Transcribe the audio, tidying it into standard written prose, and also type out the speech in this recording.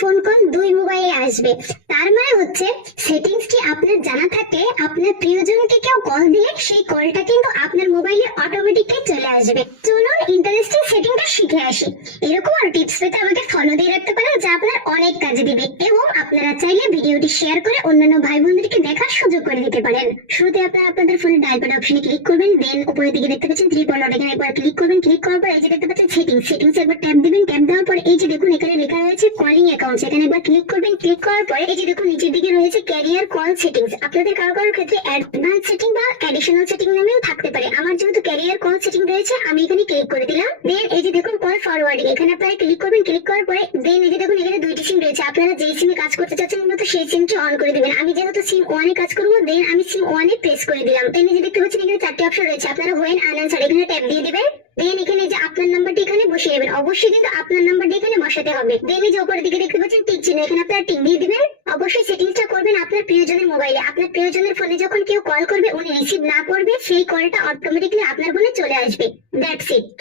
Phone call দুই মোবাইলে আসবে। তার মানে হচ্ছে সেটিংসটি আপনার জানা থাকলে আপনার প্রিয়জনকে কেউ কল দিলে সেই কলটা কিন্তু আপনার মোবাইলে অটোমেটিকলি চলে আসবে। চলুন ইন্টারেস্টিং সেটিংটা শিখে আসি। এরকম আর টিপস পেতে আমাকে ফলো দিয়ে রাখতে পারেন, যা আপনার অনেক কাজে দিবে। এবং আপনারা চাইলে ভিডিওটি শেয়ার করে অন্যান্য ভাই বোনদেরকে দেখার সুযোগ করে দিতে পারেন। শুরুতে আপনারা আপনাদের ফোনের ডায়াল প্যাড অপশনে ক্লিক করবেন, দেন উপরের দিকে দেখতে পাচ্ছেন থ্রি পয়েন্ট, এখানে একবার ক্লিক করবেন। ক্লিক করার পর এই যে দেখতে পাচ্ছেন সেটিংস একবার ট্যাপ দিবেন। ট্যাপ দেওয়ার পর এই যে দেখুন এখানে লেখা রয়েছে কলিং অ্যাকাউন্টস, এখানে একবার ক্লিক করবেন। ক্লিক করার পরে এই যে দেখুন নিচের দিকে রয়েছে ক্যারিয়ার কল সেটিংস। আপনাদের কারো কারোর ক্ষেত্রে অ্যাডভান্স সেটিং বা অ্যাডিশনাল সেটিং নামেও থাকতে পারে। আমার যেহেতু ক্যারিয়ার কল সেটিং রয়েছে আমি এখানে ক্লিক করে দিলাম। দেন এই যে দেখুন কল ফরওয়ার্ডিং, এখানে আপনারা ক্লিক করবেন। ক্লিক করার পরে দেন এই যে দেখুন এখানে দুইটি সিম রয়েছে। আপনারা যেই সিমে কাজ করতে চাচ্ছেন মূলত সেই সিমটি অন করে দিবেন। আমি যেহেতু সিম 1 এ কাজ করব, দেন আমি সিম 1 এ প্রেস করে দিলাম। দেন এই যে দেখতে পাচ্ছেন এখানে চারটি অপশন রয়েছে। আপনারা হোয়েন আনআনসার এখানে ট্যাপ দিয়ে দিবেন। দেন এখানে যে আপনার নাম্বারটি এখানে বসিয়ে দেবেন, অবশ্যই কিন্তু আপনার নাম্বারটি এখানে বসাতে হবে। দেন এই যে উপরের দিকে দেখতে পাচ্ছেন টিক চিহ্ন, এখানে আপনারা টিক দিয়ে দিবেন। অবশ্যই সেটিংসটা করবেন আপনার প্রিয়জনের মোবাইলে। আপনার প্রিয়জনের ফোনে যখন কেউ কল করবে উনি রিসিভ না করবে, সেই কলটা অটোমেটিক্যালি আপনার ফোনে চলে আসবে। That's it.